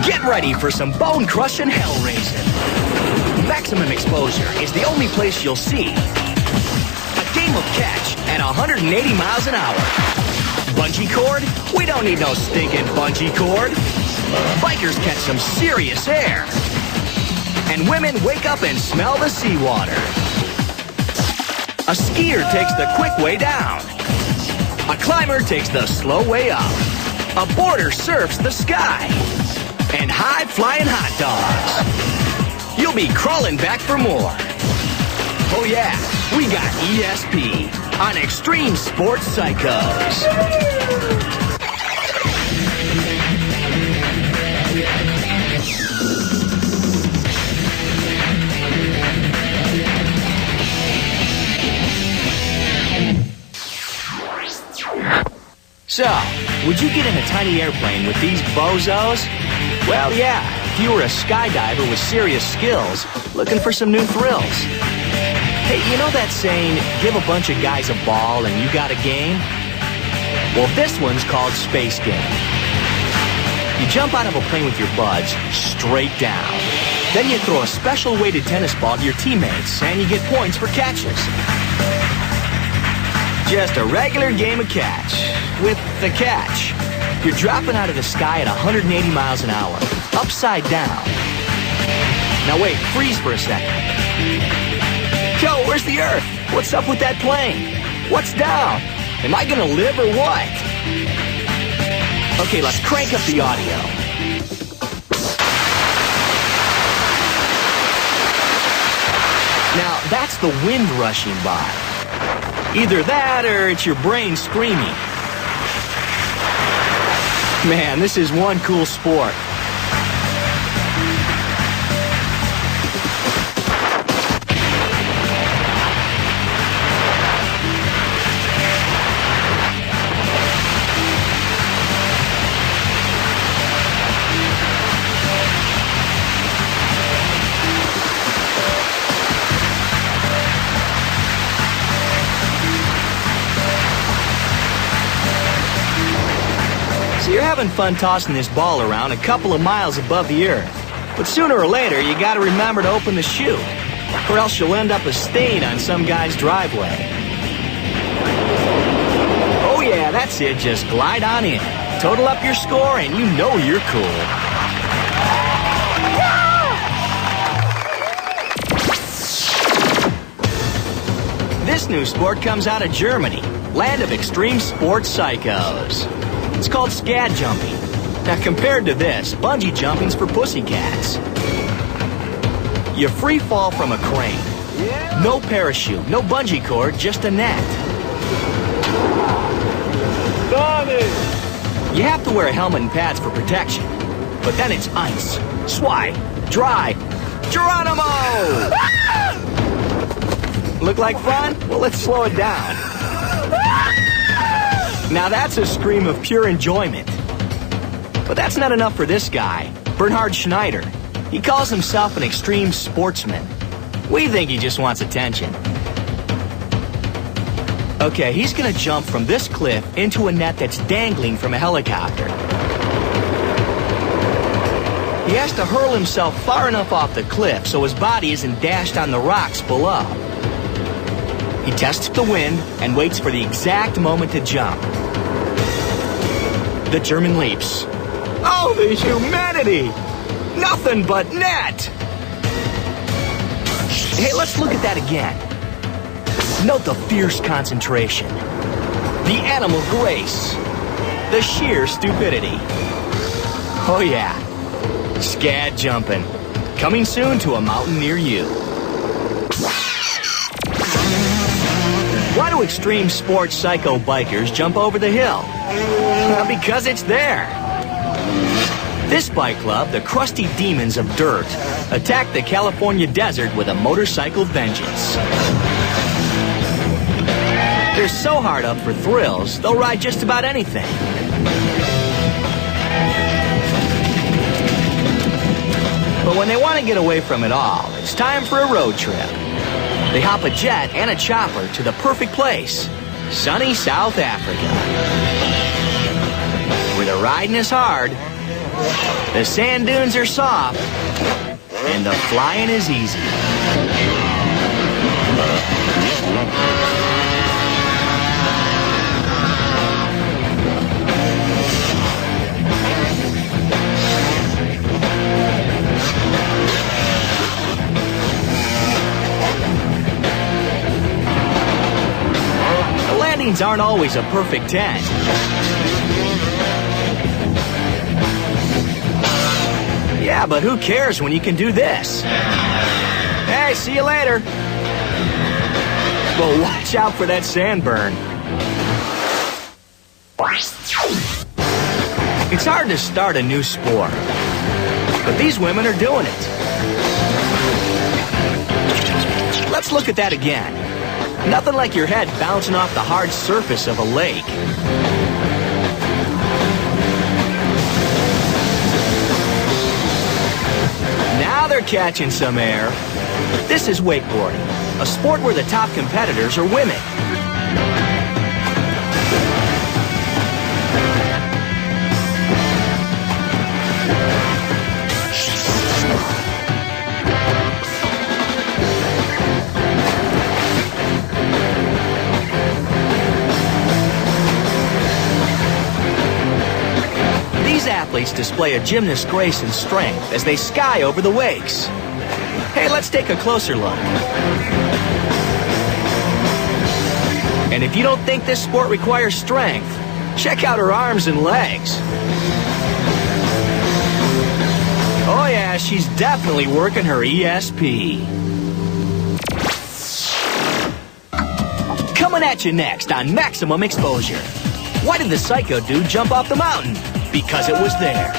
Get ready for some bone-crushing hell-raising. Maximum exposure is the only place you'll see a game of catch at 180 miles an hour. Bungee cord? We don't need no stinking bungee cord. Bikers catch some serious air. And women wake up and smell the seawater. A skier takes the quick way down. A climber takes the slow way up. A boarder surfs the sky. And high-flying hot dogs. You'll be crawling back for more. Oh yeah, we got ESP on Extreme Sports Psychos. So, would you get in a tiny airplane with these bozos? Well, yeah, if you were a skydiver with serious skills, looking for some new thrills. Hey, you know that saying, give a bunch of guys a ball and you got a game? Well, this one's called Space Game. You jump out of a plane with your buds, straight down. Then you throw a special weighted tennis ball to your teammates, and you get points for catches. Just a regular game of catch. With the catch, you're dropping out of the sky at 180 miles an hour, upside down. Now wait, freeze for a second. Yo, where's the Earth? What's up with that plane? What's down? Am I gonna live or what? Okay, let's crank up the audio. Now, that's the wind rushing by. Either that or it's your brain screaming. Man, this is one cool sport. You're having fun tossing this ball around a couple of miles above the Earth. But sooner or later, you gotta remember to open the chute, or else you'll end up a stain on some guy's driveway. Oh yeah, that's it. Just glide on in. Total up your score, and you know you're cool. This new sport comes out of Germany, land of extreme sports psychos. It's called scad jumping. Now, compared to this, bungee jumping's for pussycats. You free fall from a crane. No parachute, no bungee cord, just a net. You have to wear a helmet and pads for protection. But then it's ice, swai, dry, Geronimo! Look like fun? Well, let's slow it down. Now that's a scream of pure enjoyment. But that's not enough for this guy, Bernhard Schneider. He calls himself an extreme sportsman. We think he just wants attention. Okay, he's gonna jump from this cliff into a net that's dangling from a helicopter. He has to hurl himself far enough off the cliff so his body isn't dashed on the rocks below. He tests the wind and waits for the exact moment to jump. The German leaps. Oh, the humanity! Nothing but net! Hey, let's look at that again. Note the fierce concentration, the animal grace, the sheer stupidity. Oh yeah, scad jumping. Coming soon to a mountain near you. Why do extreme sports psycho bikers jump over the hill? Well, because it's there. This bike club, the crusty demons of dirt, attacked the California desert with a motorcycle vengeance. They're so hard up for thrills, they'll ride just about anything. But when they want to get away from it all, it's time for a road trip. They hop a jet and a chopper to the perfect place, sunny South Africa, where the riding is hard The sand dunes are soft, and the flying is easy. The landings aren't always a perfect 10. Yeah, but who cares when you can do this? Hey, see you later. Well, watch out for that sand burn. It's hard to start a new sport, but these women are doing it. Let's look at that again. Nothing like your head bouncing off the hard surface of a lake. Now they're catching some air. This is wakeboarding, a sport where the top competitors are women. These athletes display a gymnast's grace and strength as they sky over the wakes. Hey, let's take a closer look. And if you don't think this sport requires strength, check out her arms and legs. Oh yeah, she's definitely working her ESP. Coming at you next on Maximum Exposure. Why did the Psycho dude jump off the mountain? Because it was there.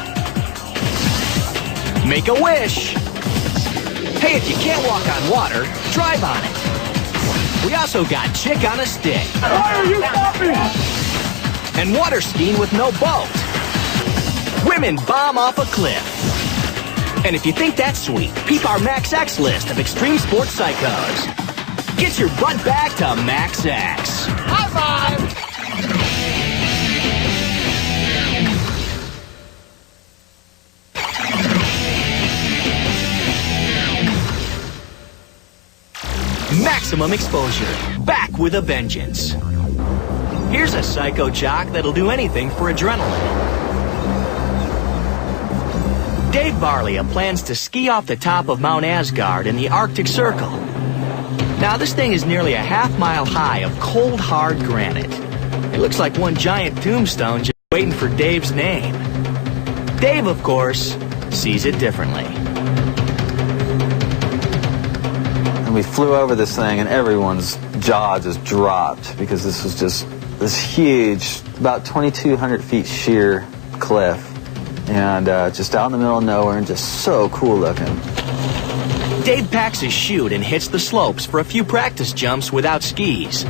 Make a wish. Hey, if you can't walk on water, drive on it. We also got chick on a stick. Why are you stopping? And water skiing with no boat. Women bomb off a cliff. And if you think that's sweet, peep our Max X list of extreme sports psychos. Get your butt back to Max X. High five! Maximum Exposure, back with a vengeance. Here's a psycho jock that'll do anything for adrenaline. Dave Barlia plans to ski off the top of Mount Asgard in the Arctic Circle. Now, this thing is nearly a half-mile high of cold, hard granite. It looks like one giant tombstone just waiting for Dave's name. Dave, of course, sees it differently. We flew over this thing and everyone's jaw just dropped because this was just this huge, about 2,200 feet sheer cliff, and just out in the middle of nowhere and just so cool looking. Dave packs his chute and hits the slopes for a few practice jumps without skis.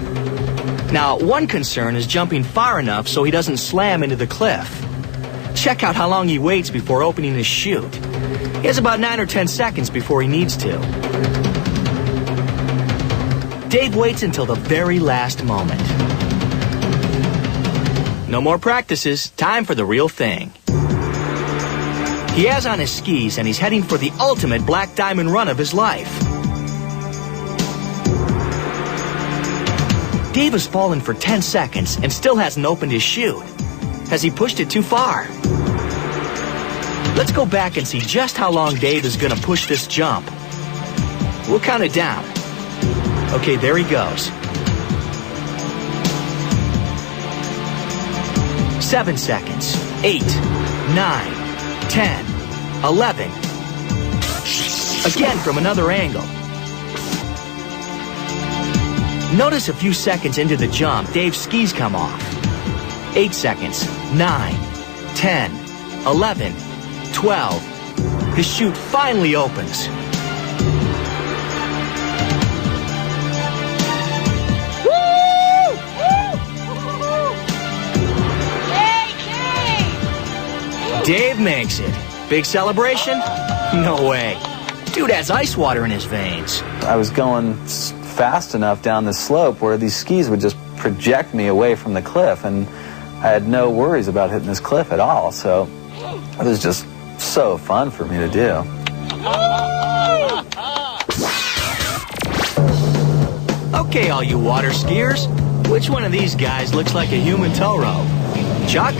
Now, one concern is jumping far enough so he doesn't slam into the cliff. Check out how long he waits before opening his chute. He has about 9 or 10 seconds before he needs to. Dave waits until the very last moment. No more practices. Time for the real thing. He has on his skis and he's heading for the ultimate black diamond run of his life. Dave has fallen for 10 seconds and still hasn't opened his chute. Has he pushed it too far? Let's go back and see just how long Dave is going to push this jump. We'll count it down. Okay, there he goes. 7 seconds. 8, 9, 10, 11. Again from another angle. Notice a few seconds into the jump, Dave's skis come off. 8 seconds. 9, 10, 11, 12. His chute finally opens. Dave makes it. Big celebration? No way. Dude has ice water in his veins. I was going fast enough down the slope where these skis would just project me away from the cliff, and I had no worries about hitting this cliff at all, so I was just so fun for me to do. Okay, all you water skiers, which one of these guys looks like a human tow rope? Chuck,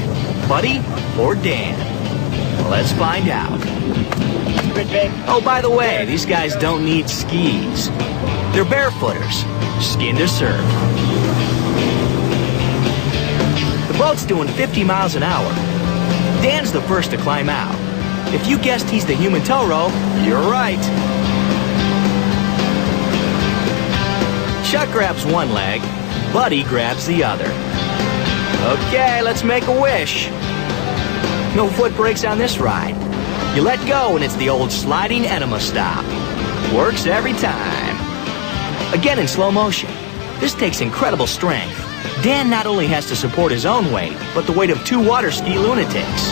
Buddy, or Dan? Let's find out. Oh, by the way, these guys don't need skis. They're barefooters, skin to surf. The boat's doing 50 miles an hour. Dan's the first to climb out. If you guessed he's the human tow rope, you're right. Chuck grabs one leg, Buddy grabs the other. Okay, let's make a wish. No foot brakes on this ride. You let go and it's the old sliding enema stop. Works every time. Again in slow motion. This takes incredible strength. Dan not only has to support his own weight, but the weight of 2 water ski lunatics.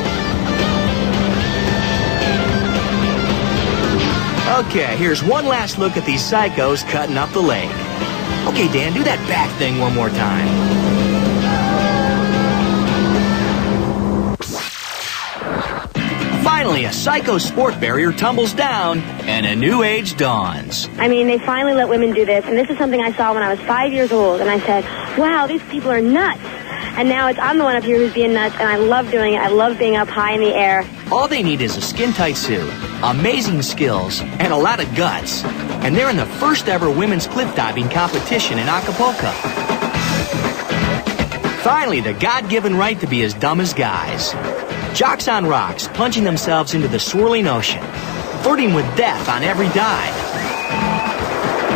Okay, here's one last look at these psychos cutting up the lake. Okay, Dan, do that back thing one more time. Finally, a Psycho sport barrier tumbles down, and a new age dawns. I mean, they finally let women do this, and this is something I saw when I was 5 years old, and I said, wow, these people are nuts. And now I'm the one up here who's being nuts, and I love doing it. I love being up high in the air. All they need is a skin-tight suit, amazing skills, and a lot of guts. And they're in the first ever women's cliff diving competition in Acapulco. Finally, the God-given right to be as dumb as guys. Jocks on rocks, plunging themselves into the swirling ocean, flirting with death on every dive.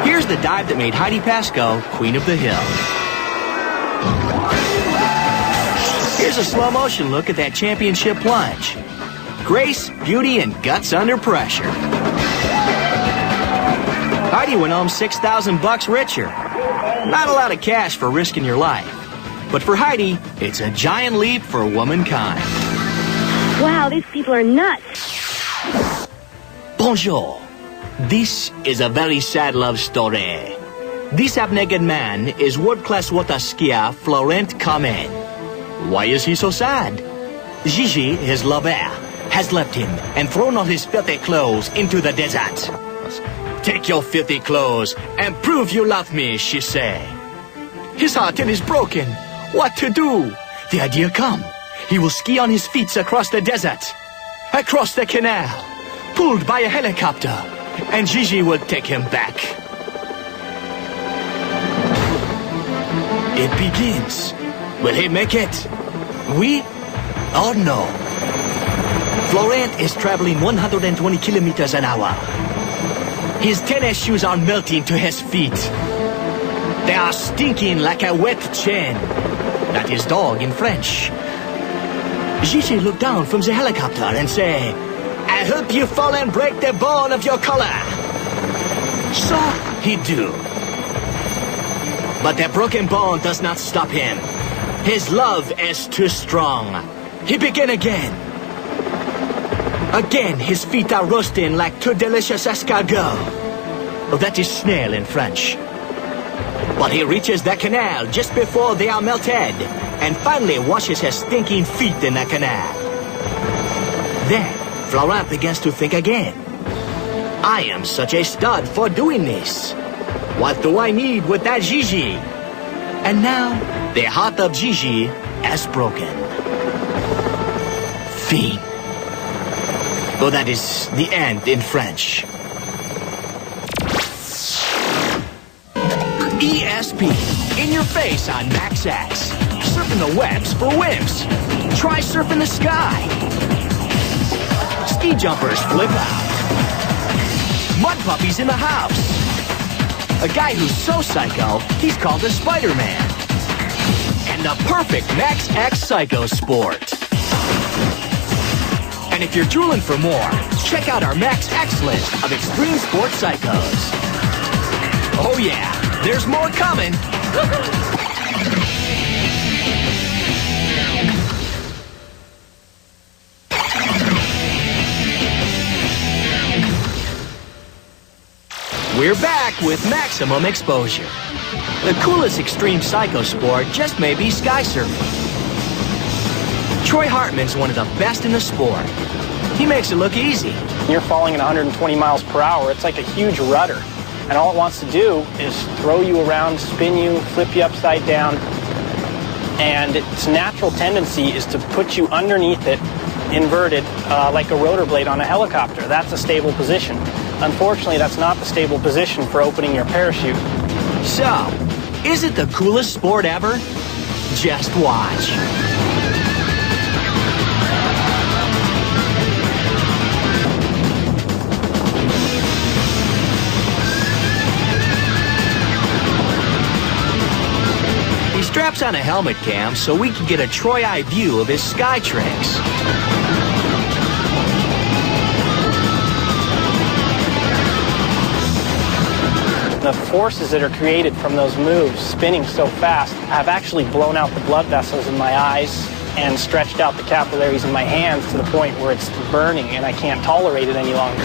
Here's the dive that made Heidi Pascoe Queen of the Hill. Here's a slow-motion look at that championship plunge. Grace, beauty, and guts under pressure. Heidi went home $6,000 richer. Not a lot of cash for risking your life. But for Heidi, it's a giant leap for womankind. Wow, these people are nuts. Bonjour. This is a very sad love story. This abneged man is world-class water skier Florent Carmen. Why is he so sad? Gigi, his lover, has left him and thrown all his filthy clothes into the desert. Take your filthy clothes and prove you love me, she say. His heart is broken. What to do? The idea come. He will ski on his feet across the desert, across the canal, pulled by a helicopter, and Gigi will take him back. It begins. Will he make it? Oui or no? Florent is traveling 120 kilometers an hour. His tennis shoes are melting to his feet. They are stinking like a wet chain. That is dog in French. Gigi look down from the helicopter and say, I hope you fall and break the bone of your collar. So he do. But the broken bone does not stop him. His love is too strong. He begin again. Again, his feet are roasting like two delicious escargots. Oh, that is snail in French. But he reaches the canal just before they are melted, and finally washes his stinking feet in the canal. Then, Florent begins to think again. I am such a stud for doing this. What do I need with that Gigi? And now, the heart of Gigi is broken. Fin. Oh, that is the end in French. ESP, in your face on Max X. Surfing the webs for wimps. Try surfing the sky. Ski jumpers flip out. Mud puppies in the house. A guy who's so psycho, he's called a Spider-Man. And the perfect Max X Psycho sport. And if you're drooling for more, check out our Max X list of extreme sport psychos. Oh yeah, there's more coming. We're back with maximum exposure. The coolest extreme psycho sport just may be sky surfing. Troy Hartman's one of the best in the sport. He makes it look easy. You're falling at 120 miles per hour. It's like a huge rudder. And all it wants to do is throw you around, spin you, flip you upside down. And its natural tendency is to put you underneath it, inverted, like a rotor blade on a helicopter. That's a stable position. Unfortunately, that's not the stable position for opening your parachute. So, is it the coolest sport ever? Just watch. He straps on a helmet cam so we can get a Troy-eye view of his sky tricks. The forces that are created from those moves, spinning so fast, have actually blown out the blood vessels in my eyes and stretched out the capillaries in my hands to the point where it's burning and I can't tolerate it any longer.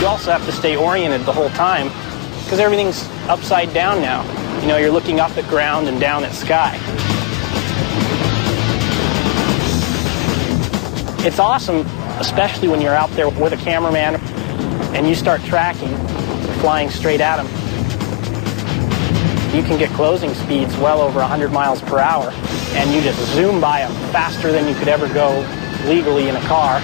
You also have to stay oriented the whole time because everything's upside down now. You know, you're looking up at ground and down at sky. It's awesome, especially when you're out there with a cameraman and you start tracking, flying straight at him. You can get closing speeds well over 100 miles per hour, and you just zoom by them faster than you could ever go legally in a car.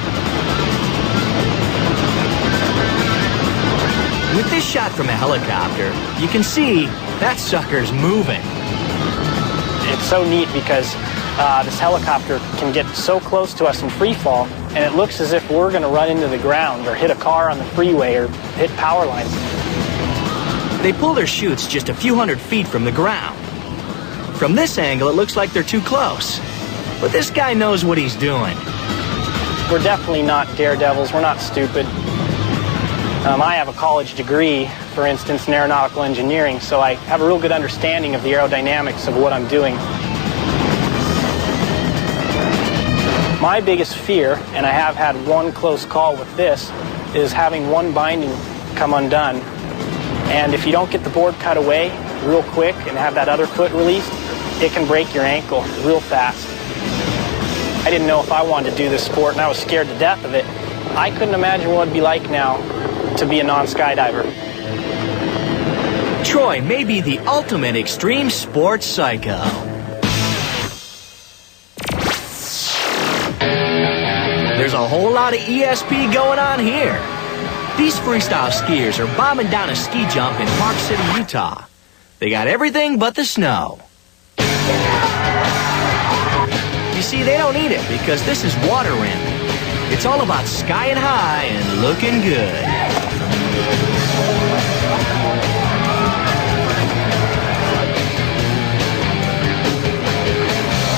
With this shot from a helicopter, you can see that sucker's moving. It's so neat because this helicopter can get so close to us in free fall, and it looks as if we're going to run into the ground or hit a car on the freeway or hit power lines. They pull their chutes just a few hundred feet from the ground. From this angle, it looks like they're too close. But this guy knows what he's doing. We're definitely not daredevils. We're not stupid. I have a college degree, for instance, in aeronautical engineering, so I have a real good understanding of the aerodynamics of what I'm doing. My biggest fear, and I have had one close call with this, is having one binding come undone. And if you don't get the board cut away real quick and have that other foot released, it can break your ankle real fast. I didn't know if I wanted to do this sport, and I was scared to death of it. I couldn't imagine what it'd be like now to be a non-skydiver. Troy may be the ultimate extreme sports psycho. There's a whole lot of ESP going on here. These freestyle skiers are bombing down a ski jump in Park City, Utah. They got everything but the snow. You see, they don't need it because this is water rim. It's all about skying high and looking good.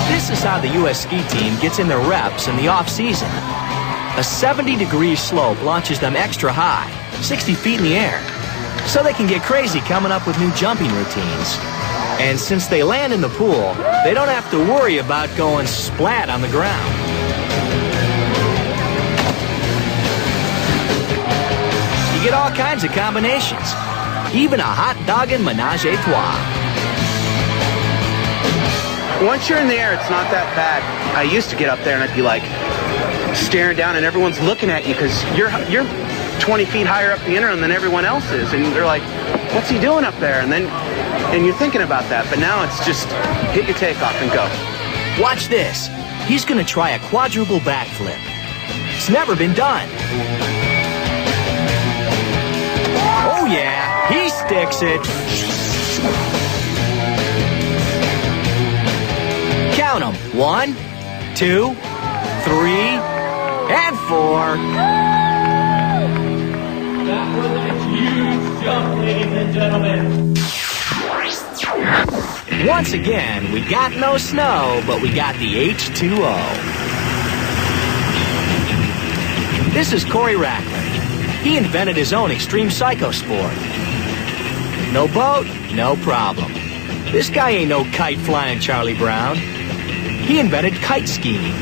This is how the U.S. ski team gets in their reps in the off-season. A 70-degree slope launches them extra high, 60 feet in the air, so they can get crazy coming up with new jumping routines. And since they land in the pool, they don't have to worry about going splat on the ground. You get all kinds of combinations, even a hot dogging menage a trois. Once you're in the air, it's not that bad. I used to get up there and I'd be like staring down and everyone's looking at you because you're 20 feet higher up the interim than everyone else is. And they're like, what's he doing up there? And you're thinking about that. But now it's just hit your takeoff and go. Watch this. He's going to try a quadruple backflip. It's never been done. Oh, yeah. He sticks it. Count them. 1, 2, 3, and 4. That was a huge jump, ladies and gentlemen. Once again, we got no snow, but we got the H2O. This is Corey Rackler. He invented his own extreme psycho sport. No boat, no problem. This guy ain't no kite-flying Charlie Brown. He invented kite skiing.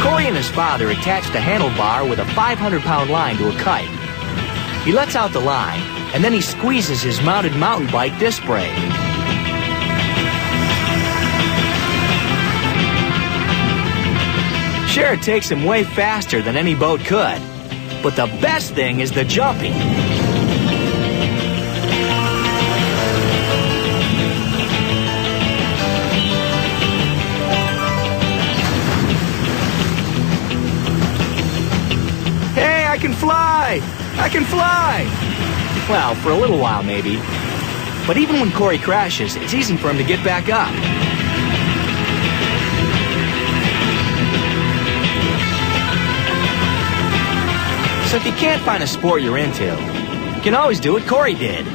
Corey and his father attached a handlebar with a 500-pound line to a kite. He lets out the line, and then he squeezes his mounted mountain bike disc brake. Sure, it takes him way faster than any boat could, but the best thing is the jumping. Hey, I can fly! I can fly! Well, for a little while, maybe. But even when Corey crashes, it's easy for him to get back up. So if you can't find a sport you're into, you can always do what Corey did.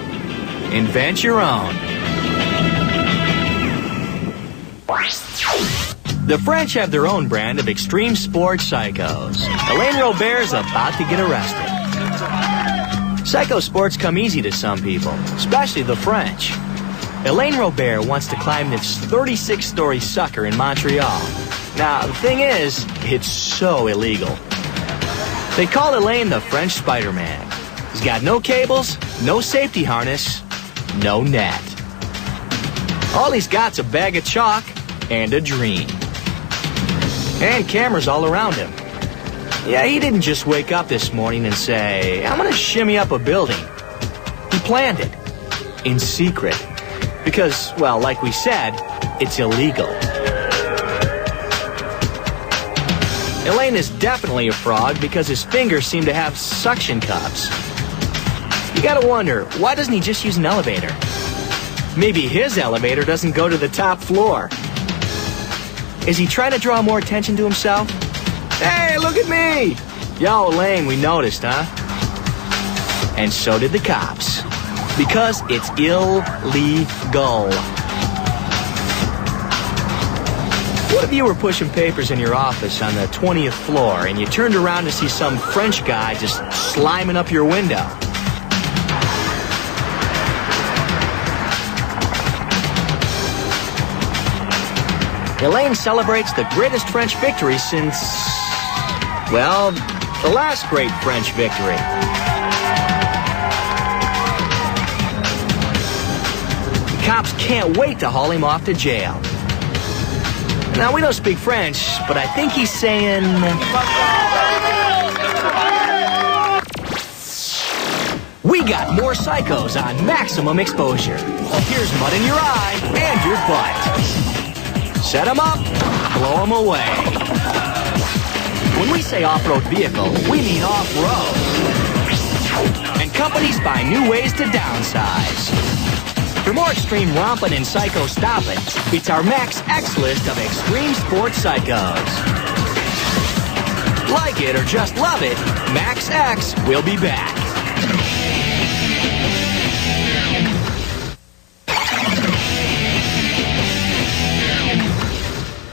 Invent your own. The French have their own brand of extreme sport psychos. Elaine Robert's about to get arrested. Psycho sports come easy to some people, especially the French. Elaine Robert wants to climb this 36-story sucker in Montreal. Now, the thing is, it's so illegal. They call Elaine the French Spider-Man. He's got no cables, no safety harness, no net. All he's got's a bag of chalk and a dream. And cameras all around him. Yeah, he didn't just wake up this morning and say, I'm gonna shimmy up a building. He planned it. In secret. Because, well, like we said, it's illegal. Elaine is definitely a frog because his fingers seem to have suction cups. You gotta wonder, why doesn't he just use an elevator? Maybe his elevator doesn't go to the top floor. Is he trying to draw more attention to himself? Hey, look at me! Yo, Elaine, we noticed, huh? And so did the cops. Because it's illegal. What if you were pushing papers in your office on the 20th floor and you turned around to see some French guy just sliming up your window? Elaine celebrates the greatest French victory since, well, the last great French victory. The cops can't wait to haul him off to jail. Now, we don't speak French, but I think he's saying... We got more psychos on maximum exposure. Here's mud in your eye and your butt. Set them up, blow them away. When we say off-road vehicle, we mean off-road. And companies find new ways to downsize. For more extreme romping and psycho stomping, it's our Max X list of extreme sports psychos. Like it or just love it, Max X will be back.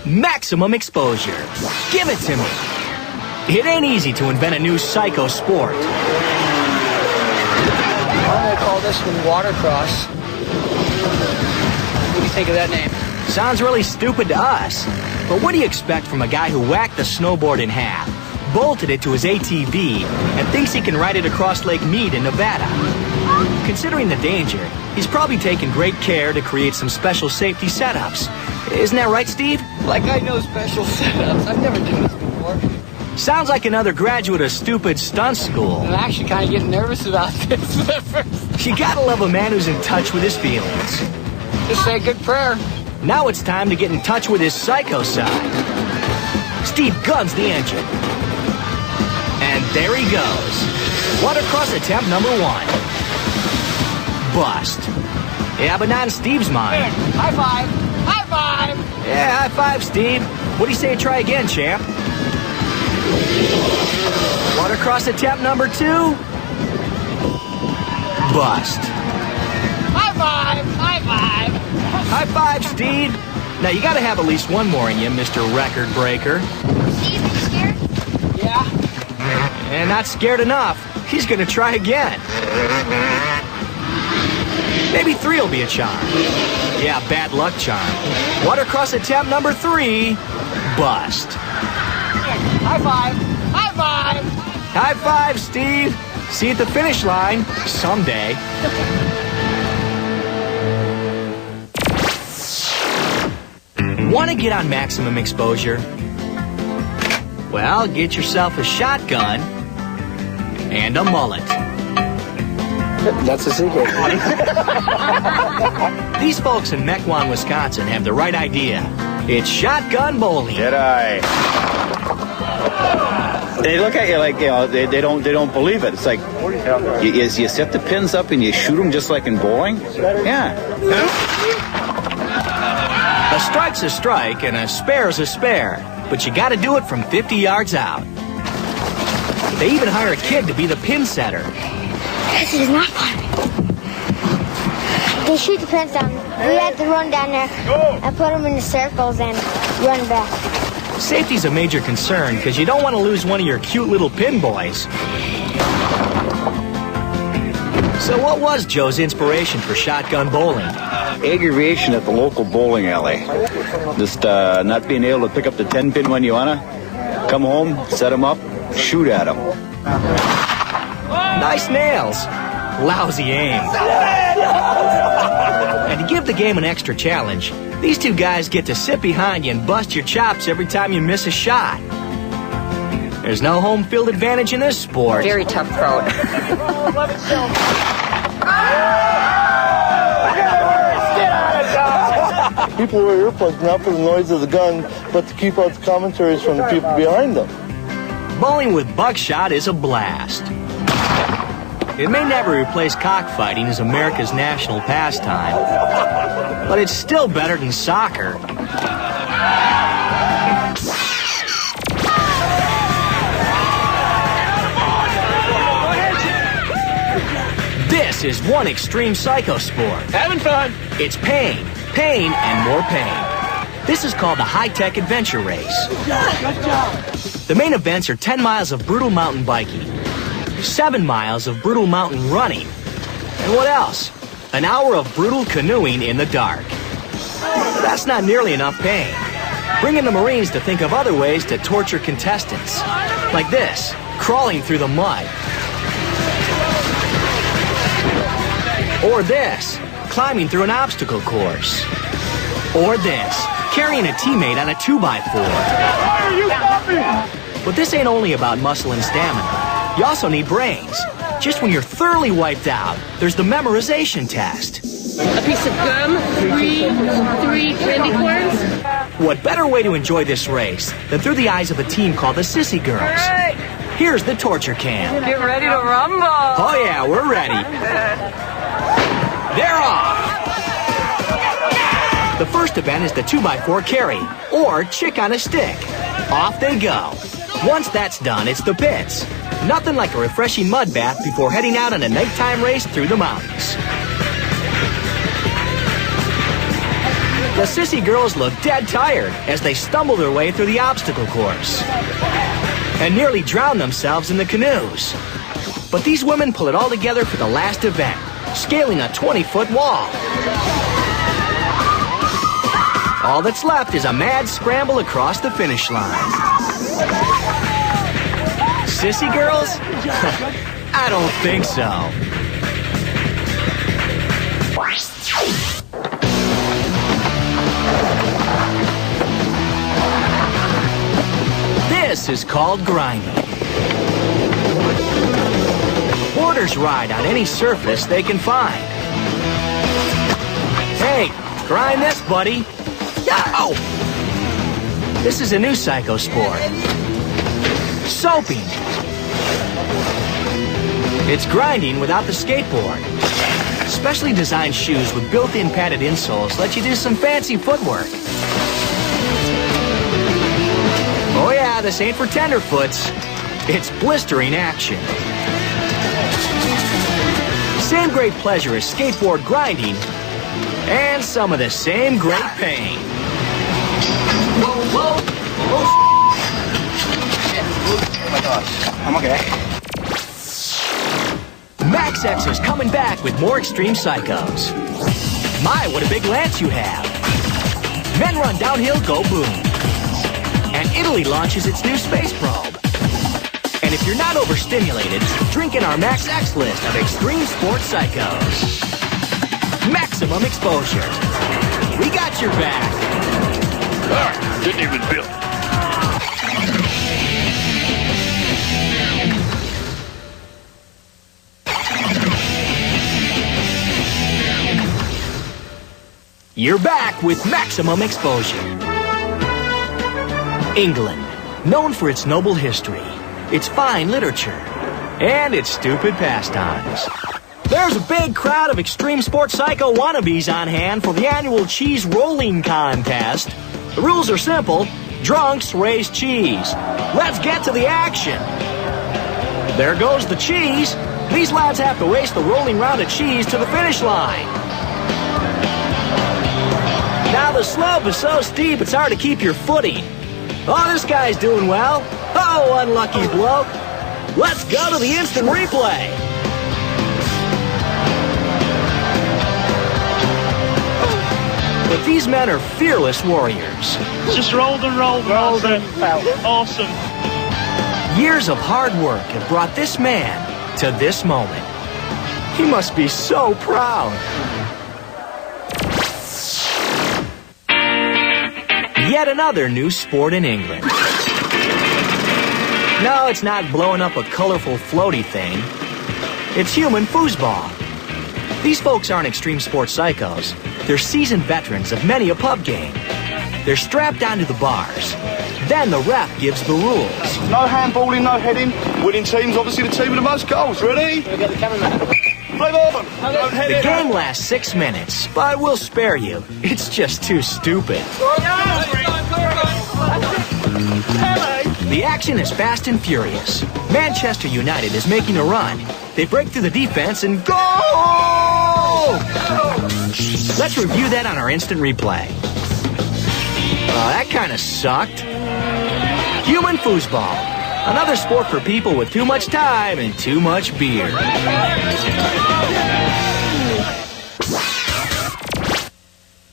Maximum exposure. Give it to me. It ain't easy to invent a new psycho sport. I'm going to call this one Watercross. What do you think of that name? Sounds really stupid to us. But what do you expect from a guy who whacked the snowboard in half, bolted it to his ATV, and thinks he can ride it across Lake Mead in Nevada? Considering the danger, he's probably taken great care to create some special safety setups. Isn't that right, Steve? Like I know special setups. I've never done this before. Sounds like another graduate of stupid stunt school. I'm actually kind of getting nervous about this at first. You gotta love a man who's in touch with his feelings. Just say a good prayer. Now it's time to get in touch with his psycho side. Steve guns the engine. And there he goes. Watercross attempt number 1. Bust. Yeah, but not in Steve's mind. High five! High five! Yeah, high five, Steve. What do you say to try again, champ? Watercross attempt number 2. Bust. High five! High five! High five, Steve. Now, you gotta have at least one more in you, Mr. Record Breaker. Steve, you scared? Yeah? And not scared enough. He's gonna try again. Maybe 3 will be a charm. Yeah, bad luck charm. Watercross attempt number 3. Bust. High five! High five! High five, Steve. See you at the finish line someday. Want to get on maximum exposure? Well, get yourself a shotgun and a mullet. That's a secret. These folks in Mequon, Wisconsin have the right idea. It's shotgun bowling. Jedi. They look at you like, you know, they don't believe it. It's like you set the pins up and you shoot them just like in bowling. Yeah. A strike's a strike and a spare's a spare, but you got to do it from 50 yards out. They even hire a kid to be the pin setter. This is not fun. They shoot the pins down. We had to run down there and put them in the circles and run back. Safety's a major concern because you don't want to lose one of your cute little pin boys. So what was Joe's inspiration for shotgun bowling? Aggravation at the local bowling alley. Just not being able to pick up the 10-pin when you wanna. Come home, set them up, shoot at them. Nice nails. Lousy aim. And to give the game an extra challenge, these two guys get to sit behind you and bust your chops every time you miss a shot. There's no home field advantage in this sport. Very tough crowd. People wear earplugs not for the noise of the gun, but to keep out the commentaries from the people behind them. Bowling with buckshot is a blast. It may never replace cockfighting as America's national pastime, but it's still better than soccer. This is one extreme psycho sport. Having fun. It's pain, pain, and more pain. This is called the high-tech adventure race. The main events are 10 miles of brutal mountain biking, 7 miles of brutal mountain running, and what else? An hour of brutal canoeing in the dark. That's not nearly enough pain. Bring in the Marines to think of other ways to torture contestants. Like this, crawling through the mud. Or this, climbing through an obstacle course. Or this, carrying a teammate on a 2x4. But this ain't only about muscle and stamina. You also need brains. Just when you're thoroughly wiped out, there's the memorization test. A piece of gum, three candy corns. What better way to enjoy this race than through the eyes of a team called the Sissy Girls? Here's the torture cam. Get ready to rumble. Oh yeah, we're ready. They're off. The first event is the 2x4 carry, or chick on a stick. Off they go. Once that's done, it's the pits. Nothing like a refreshing mud bath before heading out on a nighttime race through the mountains. The Sissy Girls look dead tired as they stumble their way through the obstacle course and nearly drown themselves in the canoes. But these women pull it all together for the last event, scaling a 20-foot wall. All that's left is a mad scramble across the finish line. Sissy Girls? I don't think so. This is called grinding. Boarders ride on any surface they can find. Hey, grind this, buddy. Ow! This is a new Psycho sport. Soaping. It's grinding without the skateboard. Specially designed shoes with built-in padded insoles let you do some fancy footwork. Oh yeah, this ain't for tenderfoots. It's blistering action. Same great pleasure as skateboard grinding, and some of the same great pain. Whoa, whoa, whoa. Oh my gosh, I'm okay. Max X is coming back with more extreme psychos. My, what a big lance you have. Men run downhill, go boom. And Italy launches its new space probe. And And if you're not overstimulated, drink in our Max X list of extreme sports psychos. Maximum exposure. We got your back. Didn't even feel it. You're back with maximum exposure. England, known for its noble history, its fine literature, and its stupid pastimes. There's a big crowd of extreme sports psycho wannabes on hand for the annual cheese rolling contest. The rules are simple. Drunks raise cheese. Let's get to the action. There goes the cheese. These lads have to race the rolling round of cheese to the finish line. Now the slope is so steep it's hard to keep your footing. Oh, this guy's doing well. Oh, unlucky bloke. Let's go to the instant replay. But these men are fearless warriors. Just rolled and rolled. Rolled and fell. Awesome. Years of hard work have brought this man to this moment. He must be so proud. Yet another new sport in England. No, it's not blowing up a colorful floaty thing. It's human foosball. These folks aren't extreme sports psychos. They're seasoned veterans of many a pub game. They're strapped onto the bars. Then the ref gives the rules. No handballing, no heading. Winning team's obviously the team with the most goals. Ready? We'll get the cameraman. Play ball them. Don't head The it. game lasts 6 minutes, but we'll spare you. It's just too stupid. The action is fast and furious. Manchester United is making a run. They break through the defense and go! Let's review that on our instant replay. That kind of sucked. Human foosball. Another sport for people with too much time and too much beer.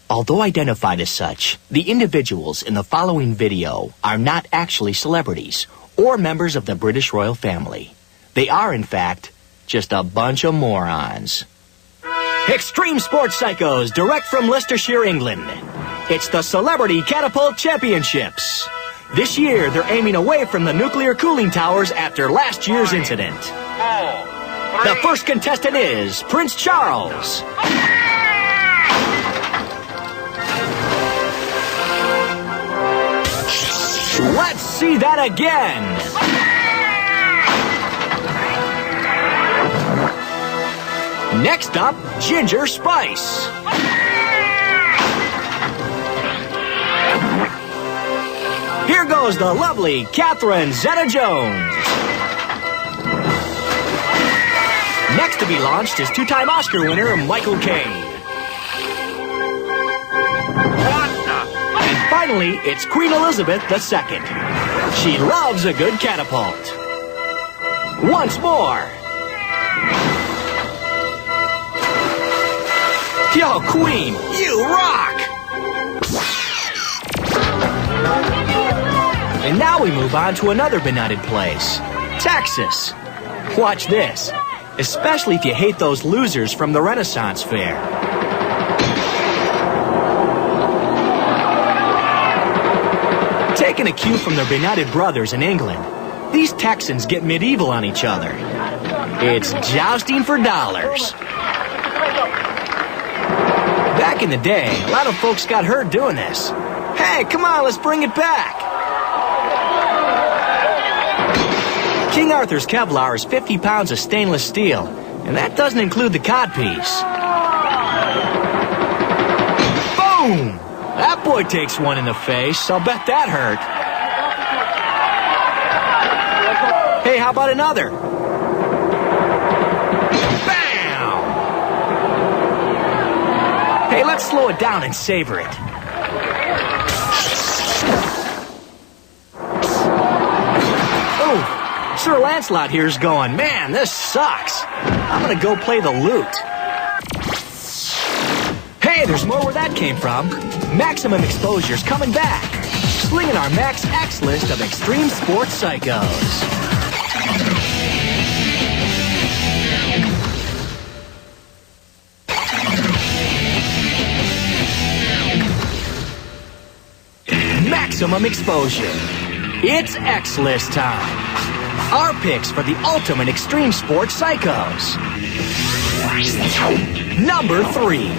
Although identified as such, the individuals in the following video are not actually celebrities or members of the British royal family. They are, in fact, just a bunch of morons. Extreme Sports Psychos, direct from Leicestershire, England. It's the Celebrity Catapult Championships. This year, they're aiming away from the nuclear cooling towers after last year's incident. The first contestant is Prince Charles. Let's see that again. Next up, Ginger Spice. Here goes the lovely Catherine Zeta-Jones. Next to be launched is two-time Oscar winner Michael Caine. And finally, it's Queen Elizabeth II. She loves a good catapult. Once more. Yo, Queen, you rock! And now we move on to another benighted place, Texas. Watch this, especially if you hate those losers from the Renaissance Fair. Taking a cue from their benighted brothers in England, these Texans get medieval on each other. It's jousting for dollars. Back in the day, a lot of folks got hurt doing this. Hey, come on, let's bring it back. King Arthur's Kevlar is 50 pounds of stainless steel, and that doesn't include the codpiece. Boom! That boy takes one in the face. I'll bet that hurt. Hey, how about another? Bam! Hey, let's slow it down and savor it. Oh, Sir Lancelot here's going, man, this sucks. I'm gonna go play the lute. Hey, there's more where that came from. Maximum Exposure's coming back. Slinging our Max X list of extreme sports psychos. maximum exposure. It's X-List time. Our picks for the ultimate extreme sport psychos. Number 3.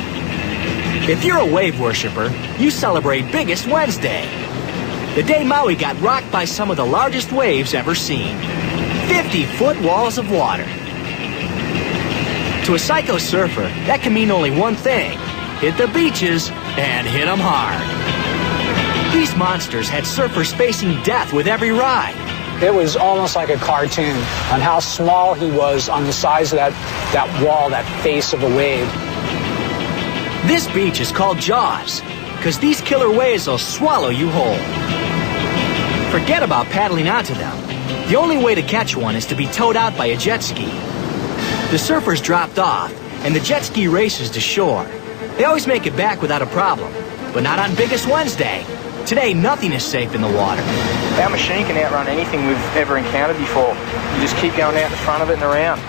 If you're a wave worshiper, you celebrate Biggest Wednesday. The day Maui got rocked by some of the largest waves ever seen. 50-foot walls of water. To a psycho surfer, that can mean only one thing. Hit the beaches and hit them hard. These monsters had surfers facing death with every ride. It was almost like a cartoon on how small he was on the size of that wall, that face of a wave. This beach is called Jaws, because these killer waves will swallow you whole. Forget about paddling onto them. The only way to catch one is to be towed out by a jet ski. The surfers dropped off, and the jet ski races to shore. They always make it back without a problem, but not on Biggest Wednesday. Today, nothing is safe in the water. Our machine can outrun anything we've ever encountered before. You just keep going out in front of it and around.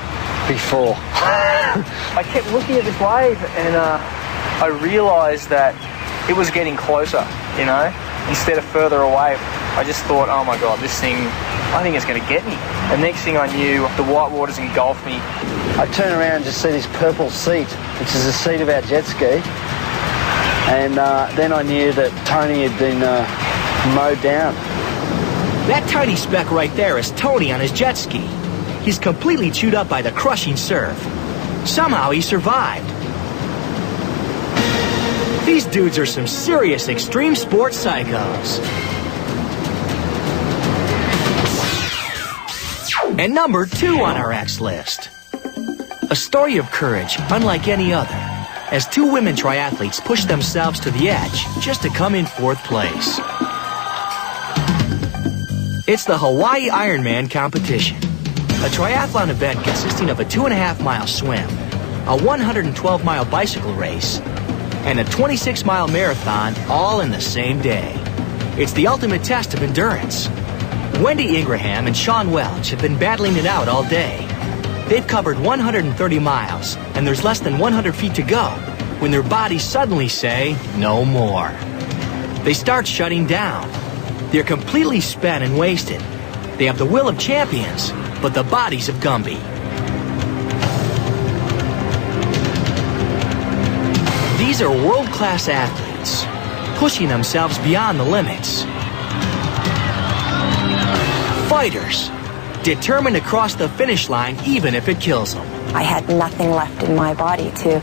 Before. I kept looking at this wave, and I realized that it was getting closer, you know, instead of further away. I just thought, oh my God, this thing, I think it's going to get me. And next thing I knew, the white waters engulfed me. I turned around and just see this purple seat, which is the seat of our jet ski. And then I knew that Tony had been mowed down. That tiny speck right there is Tony on his jet ski. He's completely chewed up by the crushing surf. Somehow he survived. These dudes are some serious extreme sport psychos. And number 2 on our X list. A story of courage unlike any other, as 2 women triathletes push themselves to the edge just to come in 4th place. It's the Hawaii Ironman competition, a triathlon event consisting of a 2.5-mile swim, a 112-mile bicycle race, and a 26-mile marathon all in the same day. It's the ultimate test of endurance. Wendy Ingraham and Sean Welch have been battling it out all day. They've covered 130 miles, and there's less than 100 feet to go when their bodies suddenly say, no more. They start shutting down. They're completely spent and wasted. They have the will of champions, but the bodies of Gumby. These are world-class athletes, pushing themselves beyond the limits. Fighters, determined to cross the finish line even if it kills them. I had nothing left in my body to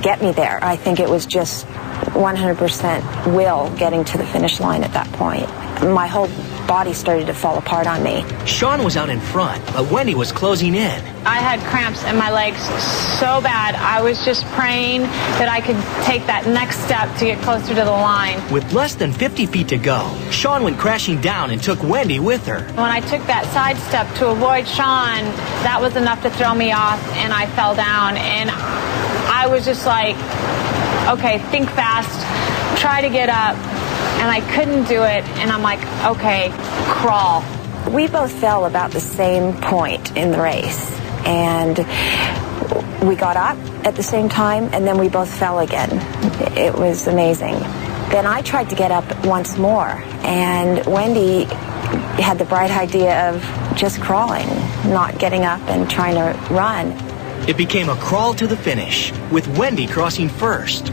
get me there. I think it was just 100% will getting to the finish line at that point. My whole body started to fall apart on me. Sean was out in front, but Wendy was closing in. I had cramps in my legs so bad. I was just praying that I could take that next step to get closer to the line. With less than 50 feet to go, Sean went crashing down and took Wendy with her. When I took that side step to avoid Sean, that was enough to throw me off, and I fell down. And I was just like, okay, think fast, try to get up. And I couldn't do it, and I'm like, okay, crawl. We both fell about the same point in the race, and we got up at the same time, and then we both fell again. It was amazing. Then I tried to get up once more, and Wendy had the bright idea of just crawling, not getting up and trying to run. It became a crawl to the finish, with Wendy crossing first.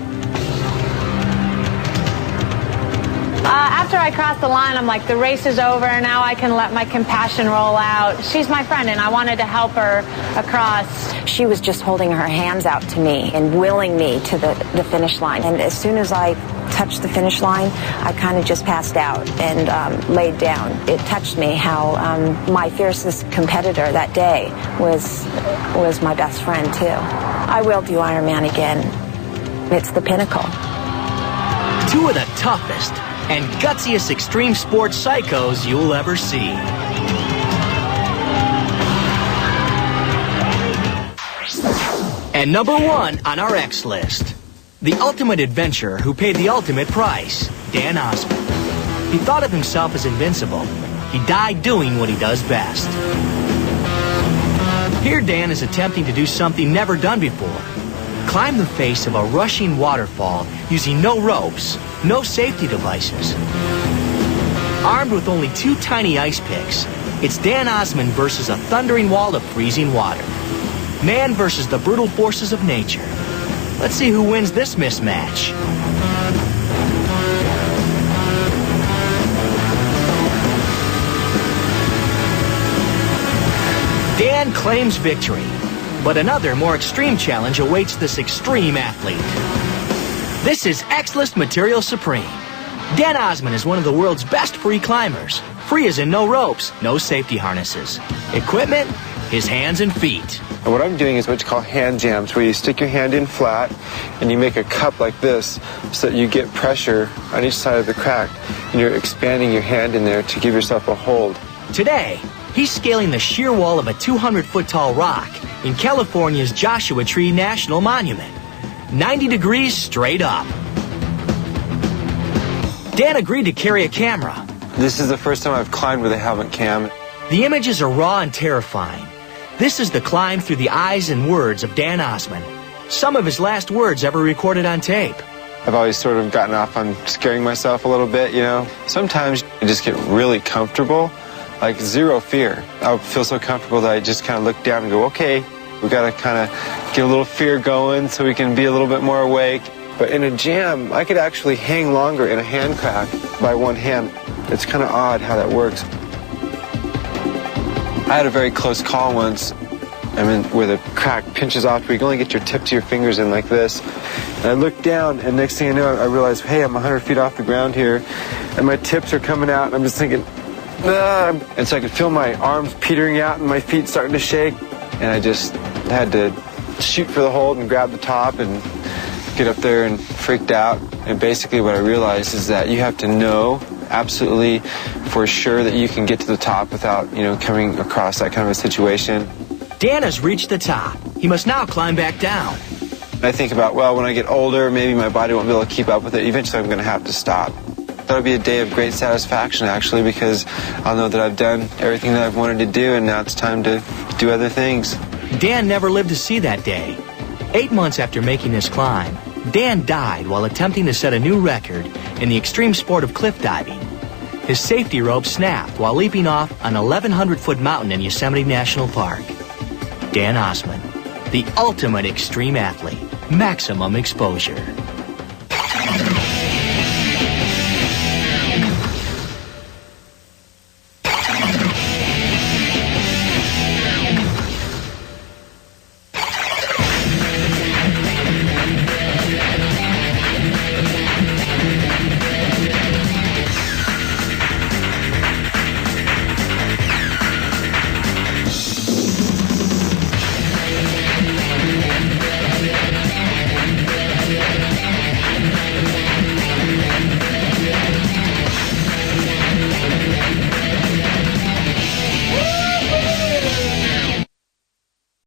After I crossed the line, I'm like, the race is over. Now I can let my compassion roll out. She's my friend, and I wanted to help her across. She was just holding her hands out to me and willing me to the finish line. And as soon as I touched the finish line, I kind of just passed out and laid down. It touched me how my fiercest competitor that day was my best friend, too. I will do Ironman again. It's the pinnacle. 2 of the toughest and gutsiest extreme sports psychos you'll ever see. And number 1 on our X list, the ultimate adventurer who paid the ultimate price, Dan Osmond. He thought of himself as invincible. He died doing what he does best. Here Dan is attempting to do something never done before. Climb the face of a rushing waterfall using no ropes, no safety devices. Armed with only 2 tiny ice picks, it's Dan Osmond versus a thundering wall of freezing water. Man versus the brutal forces of nature. Let's see who wins this mismatch. Dan claims victory, but another more extreme challenge awaits this extreme athlete. This is X-List Material Supreme. Dan Osmond is one of the world's best free climbers. Free as in no ropes, no safety harnesses. Equipment, his hands and feet. And what I'm doing is what you call hand jams, where you stick your hand in flat and you make a cup like this so that you get pressure on each side of the crack, and you're expanding your hand in there to give yourself a hold. Today, he's scaling the sheer wall of a 200-foot tall rock in California's Joshua Tree National Monument. 90 degrees straight up. Dan agreed to carry a camera. This is the first time I've climbed with a helmet cam. The images are raw and terrifying. This is the climb through the eyes and words of Dan Osmond. Some of his last words ever recorded on tape. I've always sort of gotten off on scaring myself a little bit, you know. Sometimes I just get really comfortable, like zero fear. I feel so comfortable that I just kind of look down and go, okay, we got to kind of get a little fear going so we can be a little bit more awake. But in a jam, I could actually hang longer in a hand crack by one hand. It's kind of odd how that works. I had a very close call once, where the crack pinches off, where you can only get your tips of your fingers in like this. And I looked down, and next thing I know, I realized, hey, I'm 100 feet off the ground here, and my tips are coming out, and I'm just thinking, ah. And so I could feel my arms petering out and my feet starting to shake, and I just had to shoot for the hold and grab the top and get up there and freaked out. And basically what I realized is that you have to know absolutely for sure that you can get to the top without, coming across that kind of a situation. Dan has reached the top. He must now climb back down. I think about, well, when I get older, maybe my body won't be able to keep up with it. Eventually I'm going to have to stop. That'll be a day of great satisfaction, actually, because I'll know that I've done everything that I've wanted to do, and now it's time to do other things. Dan never lived to see that day. 8 months after making his climb, Dan died while attempting to set a new record in the extreme sport of cliff diving. His safety rope snapped while leaping off an 1,100-foot mountain in Yosemite National Park. Dan Osmond, the ultimate extreme athlete, maximum exposure.